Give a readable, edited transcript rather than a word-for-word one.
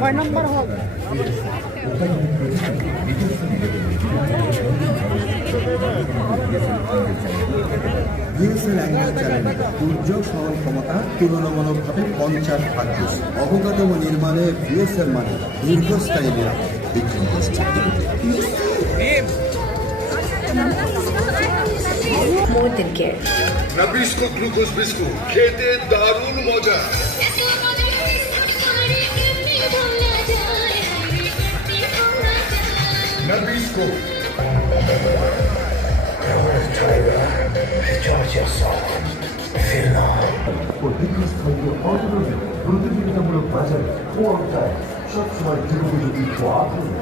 কয় নম্বর হল? VSL angle channel দুর্যোগ সহন ক্ষমতা তুলনামূলকভাবে 50 অবকাঠামো নির্মাণে ভিএসএল মানে দীর্ঘস্থায়ী নিরাপদ। More than care. Nabisco glucose biscuit খেতে দারুণ মজা। নাবিস্কো দীর্ঘস্থায়ী অর্থনৈতিক প্রতিযোগিতামূলক বাজারে সবসময় যুগোপযোগী ও আধুনিক